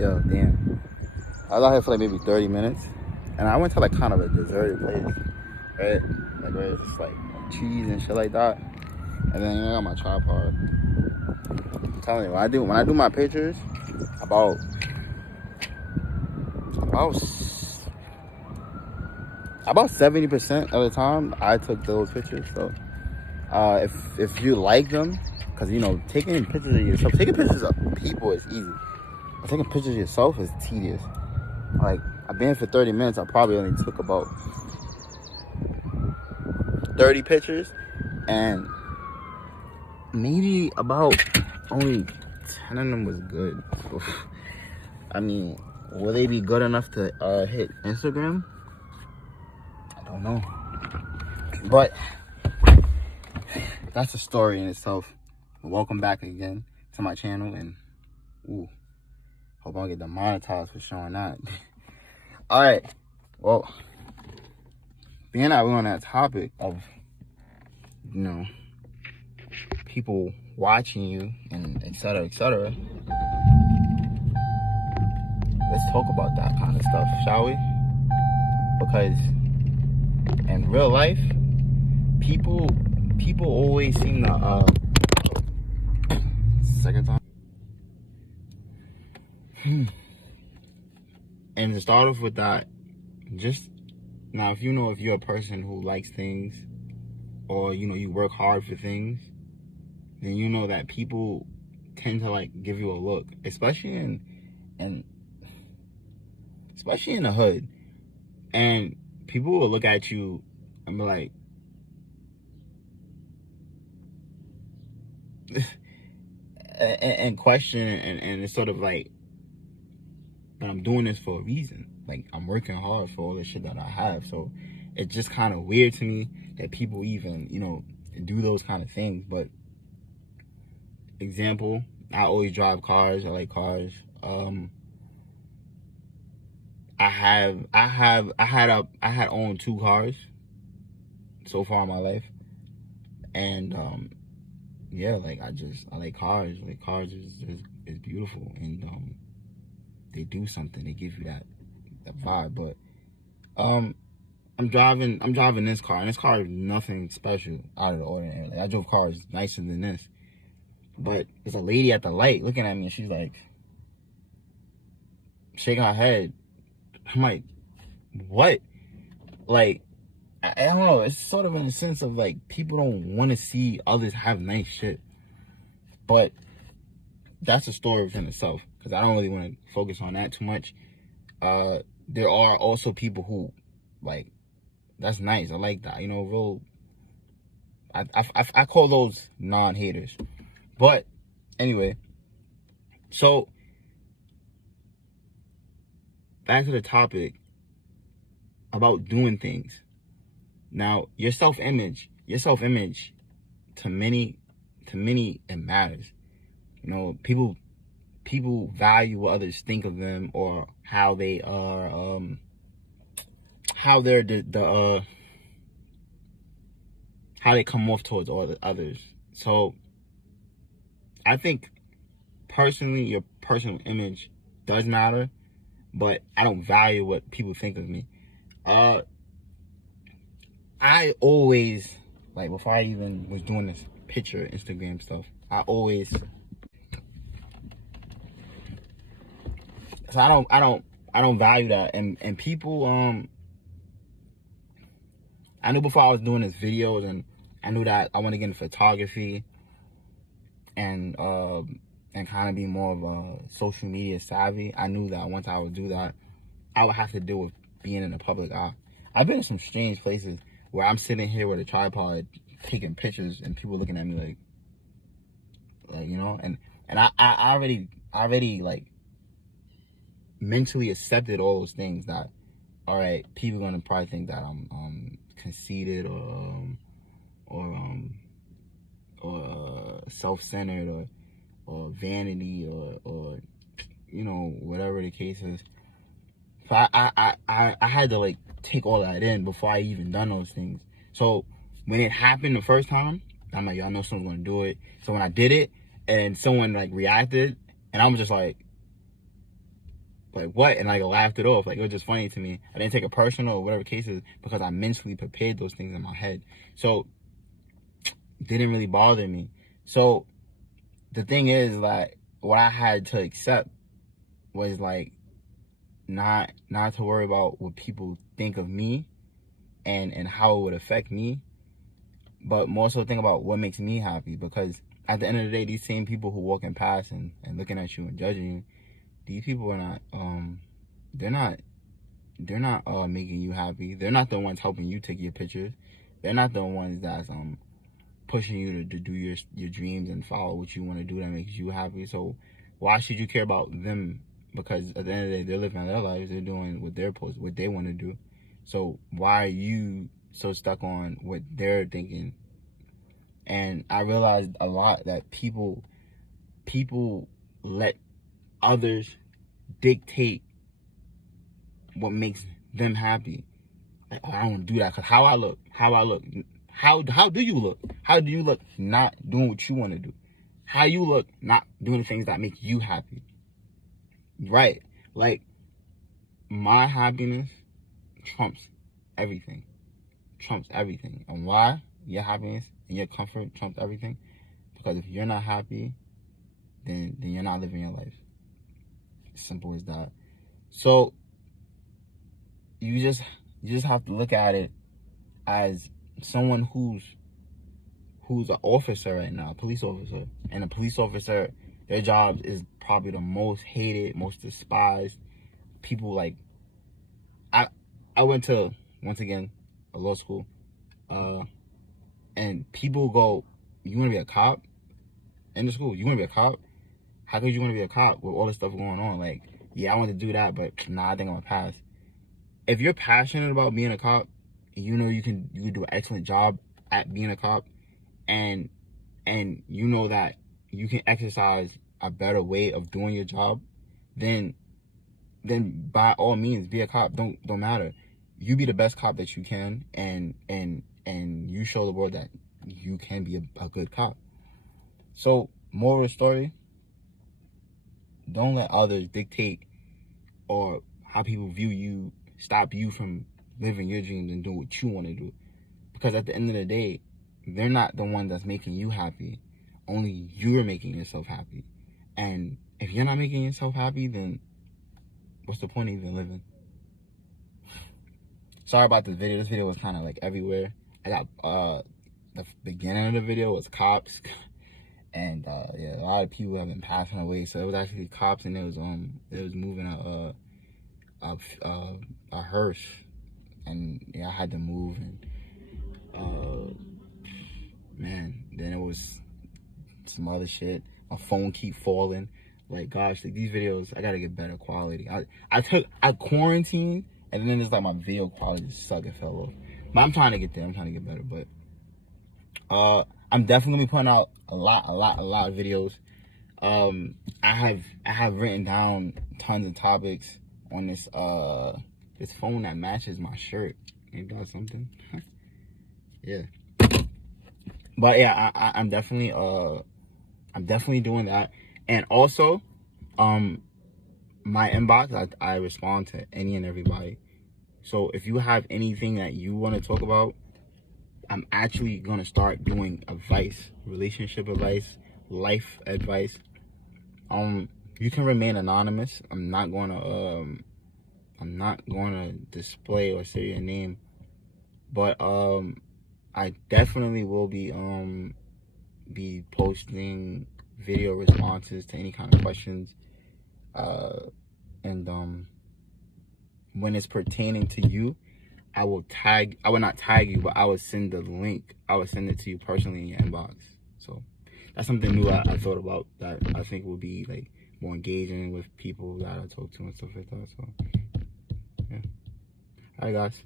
Yo, damn. I was out here for like maybe 30 minutes, and I went to like kind of a deserted place, right? Like where it's just like trees and shit like that. And then I got my tripod. I'm telling you, when I do my pictures, about about 70% of the time I took those pictures. So if you like them, because you know taking pictures of yourself, taking pictures of people is easy. But taking pictures of yourself is tedious. Like I've been here for 30 minutes. I probably only took about 30 pictures, and maybe about only 10 of them was good. So, I mean, will they be good enough to hit Instagram? I don't know. But that's a story in itself. Welcome back again to my channel, and hope I don't get demonetized for showing that. All right, well, being that we're on that topic of, you know, people watching you and etc., etc., let's talk about that kind of stuff, shall we? Because in real life, people always seem to second time. And to start off with that, just now, if you're a person who likes things, or you know you work hard for things, then you know that people tend to like give you a look, especially in the hood, and people will look at you and be like, and question, and it's sort of like, but I'm doing this for a reason. Like, I'm working hard for all the shit that I have. So it's just kind of weird to me that people even, you know, do those kind of things. But example, I always drive cars. I like cars. I had owned 2 cars so far in my life. And yeah, like I like cars. Like cars is beautiful, and they do something. They give you that vibe. But I'm driving this car, and this car is nothing special out of the ordinary. Like, I drove cars nicer than this, but there's a lady at the light looking at me, and she's like shaking her head. I'm like, what? Like, I don't know. It's sort of in the sense of like people don't want to see others have nice shit, but that's a story within itself, because I don't really want to focus on that too much. There are also people who, like, that's nice. I like that. You know, real. I call those non-haters. But anyway, so back to the topic about doing things. Now, your self-image, to many, it matters. You know, people value what others think of them, or how they are, how they're how they come off towards all the others. So I think personally, your personal image does matter, but I don't value what people think of me. I always, like, before I even was doing this picture Instagram stuff, I always, so I don't value that. And people, I knew before I was doing this videos, and I knew that I want to get into photography and kind of be more of a social media savvy. I knew that once I would do that, I would have to deal with being in the public eye. I've been in some strange places where I'm sitting here with a tripod taking pictures, and people looking at me like, you know, and I already like mentally accepted all those things, that all right, people are gonna probably think that I'm conceited, or self-centered, or vanity, or you know, whatever the case is. So I had to like take all that in before I even done those things. So when it happened the first time, I'm like, y'all know someone's gonna do it. So when I did it and someone like reacted, and I was just like, like, what? And like, I laughed it off. Like, it was just funny to me. I didn't take it personal or whatever case is, because I mentally prepared those things in my head. So it didn't really bother me. So the thing is, like, what I had to accept was like not to worry about what people think of me and how it would affect me, but more so think about what makes me happy. Because at the end of the day, these same people who walking past and looking at you and judging you, these people are not they're not making you happy. They're not the ones helping you take your pictures. They're not the ones that's pushing you to do your dreams and follow what you want to do that makes you happy. So why should you care about them? Because at the end of the day, they're living their lives. They're doing what what they want to do. So why are you so stuck on what they're thinking? And I realized a lot that people let others dictate what makes them happy. Like, oh, I don't want to do that because how I look. How do you look? How do you look not doing what you want to do? How you look not doing the things that make you happy? Right? Like, my happiness trumps everything. And why? Your happiness and your comfort trumps everything. Because if you're not happy, then you're not living your life. Simple as that. So you just have to look at it as someone who's an officer right now, a police officer. And a police officer, their job is probably the most hated, most despised. People like, I went to, once again, a law school, and people go, you want to be a cop? In the school, you want to be a cop? How could you want to be a cop with all this stuff going on? Like, yeah, I want to do that, but nah, I think I'm gonna pass. If you're passionate about being a cop, you know you can do an excellent job at being a cop, and you know that you can exercise a better way of doing your job, then by all means be a cop. Don't matter. You be the best cop that you can, and you show the world that you can be a good cop. So, moral of the story, don't let others dictate or how people view you stop you from living your dreams and doing what you want to do. Because at the end of the day, they're not the one that's making you happy. Only you're making yourself happy. And if you're not making yourself happy, then what's the point of even living? Sorry about this video. This video was kind of like everywhere. I got the beginning of the video was cops, and yeah, a lot of people have been passing away. So it was actually cops, and it was moving a hearse, and yeah, I had to move, and man, then it was some other shit. My phone keep falling. Like, gosh, like these videos, I gotta get better quality. I quarantined, and then it's like my video quality just sucked. It fell off. But I'm trying to get there. I'm trying to get better. But I'm definitely gonna be putting out a lot of videos. I have written down tons of topics on this this phone that matches my shirt. Ain't that something? Yeah. But yeah, I'm definitely doing that. And also, my inbox, I respond to any and everybody. So if you have anything that you want to talk about, I'm actually gonna start doing advice, relationship advice, life advice. You can remain anonymous. I'm not gonna display or say your name, but I definitely will be posting video responses to any kind of questions, and when it's pertaining to you, I will not tag you, but I will send the link. I will send it to you personally in your inbox. So that's something new I thought about that I think will be like more engaging with people that I talk to and stuff like that. So yeah. All right, guys.